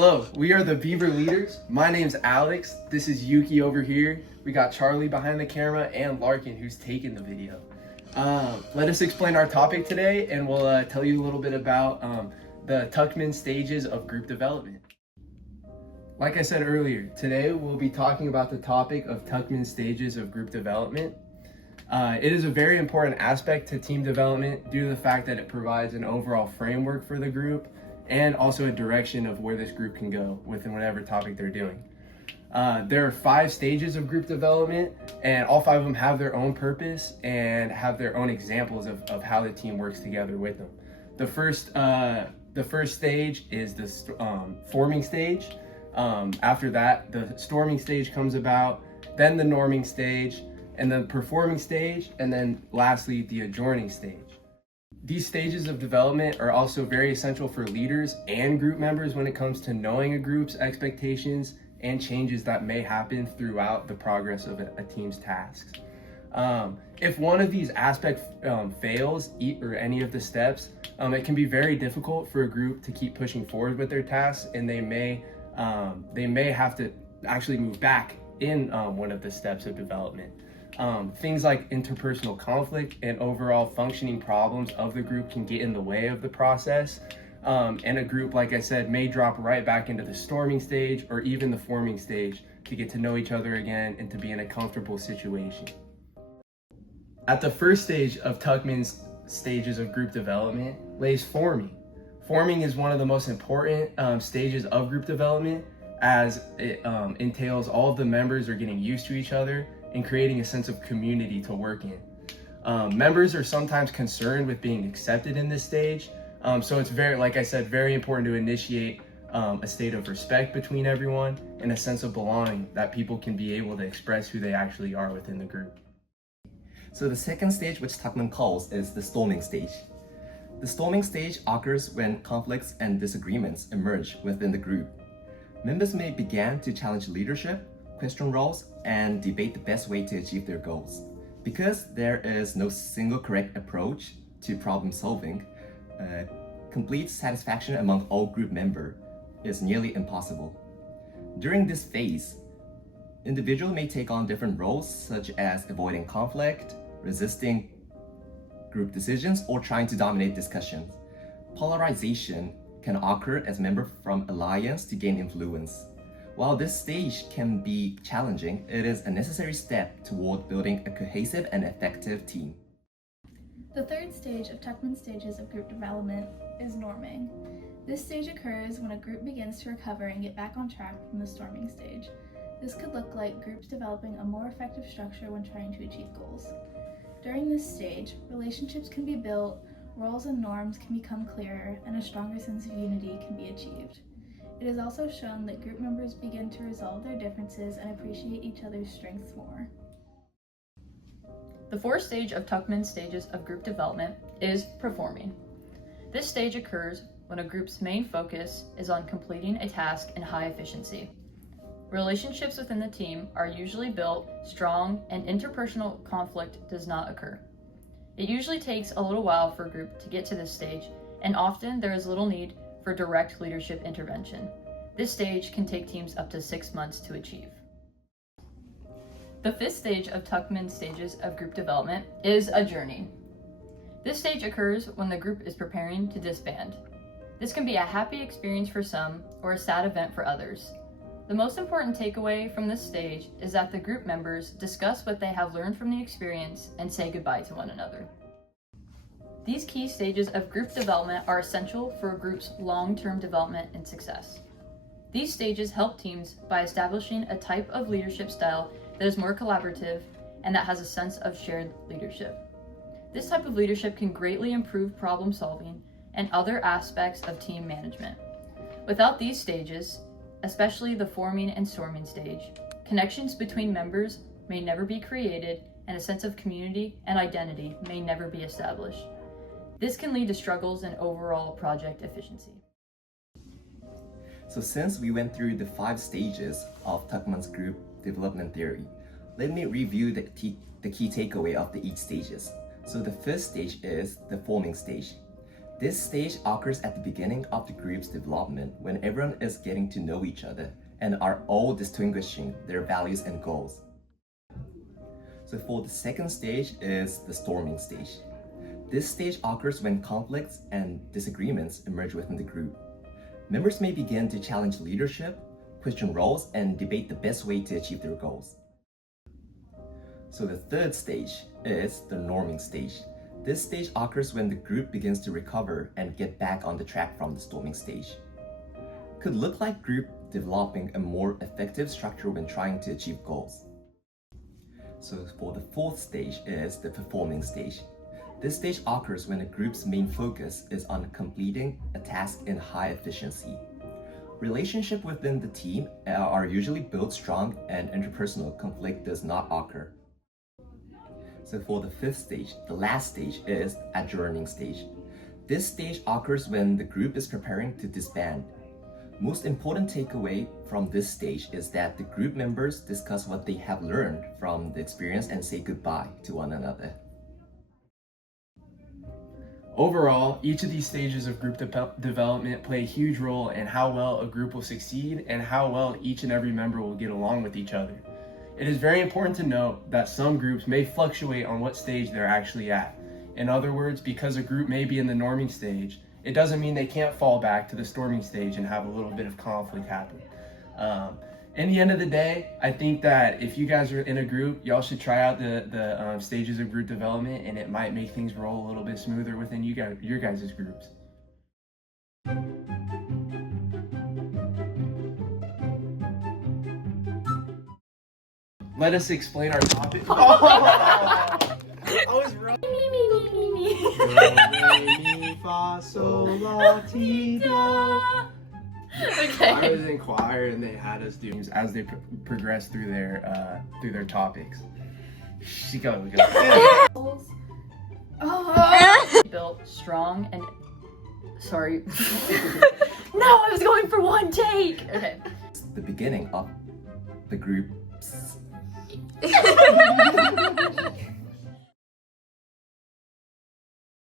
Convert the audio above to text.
Hello, we are the Beaver leaders. My name's Alex. This is Yuki over here. We got Charlie behind the camera and Larkin who's taking the video. Let us explain our topic today and we'll tell you a little bit about the Tuckman stages of group development. Like I said earlier, today we'll be talking about the topic of Tuckman stages of group development. It is a very important aspect to team development due to the fact that it provides an overall framework for the group and also a direction of where this group can go within whatever topic they're doing. There are 5 stages of group development, and all 5 of them have their own purpose and have their own examples of how the team works together with them. The first stage is the forming stage. After that, the storming stage comes about, then the norming stage, and then performing stage, and then lastly, the adjourning stage. These stages of development are also very essential for leaders and group members when it comes to knowing a group's expectations and changes that may happen throughout the progress of a team's tasks. If one of these aspects fails, or any of the steps, it can be very difficult for a group to keep pushing forward with their tasks, and they may have to actually move back in one of the steps of development. Things like interpersonal conflict and overall functioning problems of the group can get in the way of the process. And a group, like I said, may drop right back into the storming stage or even the forming stage to get to know each other again and to be in a comfortable situation. At the first stage of Tuckman's stages of group development lays forming. Forming is one of the most important stages of group development, as it entails all of the members are getting used to each other and creating a sense of community to work in. Members are sometimes concerned with being accepted in this stage, so it's very important to initiate a state of respect between everyone and a sense of belonging that people can be able to express who they actually are within the group. So the second stage, which Tuckman calls, is the storming stage. The storming stage occurs when conflicts and disagreements emerge within the group. Members may begin to challenge leadership, question roles, and debate the best way to achieve their goals. Because there is no single correct approach to problem solving, complete satisfaction among all group members is nearly impossible. During this phase, individuals may take on different roles, such as avoiding conflict, resisting group decisions, or trying to dominate discussions. Polarization can occur as members from alliance to gain influence. While this stage can be challenging, it is a necessary step toward building a cohesive and effective team. The third stage of Tuckman's stages of group development is norming. This stage occurs when a group begins to recover and get back on track from the storming stage. This could look like groups developing a more effective structure when trying to achieve goals. During this stage, relationships can be built, roles and norms can become clearer, and a stronger sense of unity can be achieved. It is also shown that group members begin to resolve their differences and appreciate each other's strengths more. The fourth stage of Tuckman's stages of group development is performing. This stage occurs when a group's main focus is on completing a task in high efficiency. Relationships within the team are usually built strong and interpersonal conflict does not occur. It usually takes a little while for a group to get to this stage, and often there is little need for direct leadership intervention. This stage can take teams up to 6 months to achieve. The fifth stage of Tuckman's stages of group development is adjourning. This stage occurs when the group is preparing to disband. This can be a happy experience for some or a sad event for others. The most important takeaway from this stage is that the group members discuss what they have learned from the experience and say goodbye to one another. These key stages of group development are essential for a group's long-term development and success. These stages help teams by establishing a type of leadership style that is more collaborative and that has a sense of shared leadership. This type of leadership can greatly improve problem solving and other aspects of team management. Without these stages, especially the forming and storming stage, connections between members may never be created and a sense of community and identity may never be established. This can lead to struggles in overall project efficiency. So since we went through the 5 stages of Tuckman's group development theory, let me review the key takeaway of each stages. So the first stage is the forming stage. This stage occurs at the beginning of the group's development when everyone is getting to know each other and are all distinguishing their values and goals. So for the second stage is the storming stage. This stage occurs when conflicts and disagreements emerge within the group. Members may begin to challenge leadership, question roles, and debate the best way to achieve their goals. So the third stage is the norming stage. This stage occurs when the group begins to recover and get back on the track from the storming stage. Could look like group developing a more effective structure when trying to achieve goals. So for the fourth stage is the performing stage. This stage occurs when a group's main focus is on completing a task in high efficiency. Relationships within the team are usually built strong and interpersonal conflict does not occur. So for the fifth stage, the last stage is adjourning stage. This stage occurs when the group is preparing to disband. Most important takeaway from this stage is that the group members discuss what they have learned from the experience and say goodbye to one another. Overall, each of these stages of group development play a huge role in how well a group will succeed and how well each and every member will get along with each other. It is very important to note that some groups may fluctuate on what stage they're actually at. In other words, because a group may be in the norming stage, it doesn't mean they can't fall back to the storming stage and have a little bit of conflict happen. In the end of the day, I think that if you guys are in a group, y'all should try out the stages of group development, and it might make things roll a little bit smoother within your guys' groups. Let us explain our topic. Oh, I was wrong. Mi, fa, sol, la, ti, do. Okay. I was in choir and they had us do as they progress through their topics. She go. Built strong and sorry. No, I was going for one take. Okay. The beginning of the group's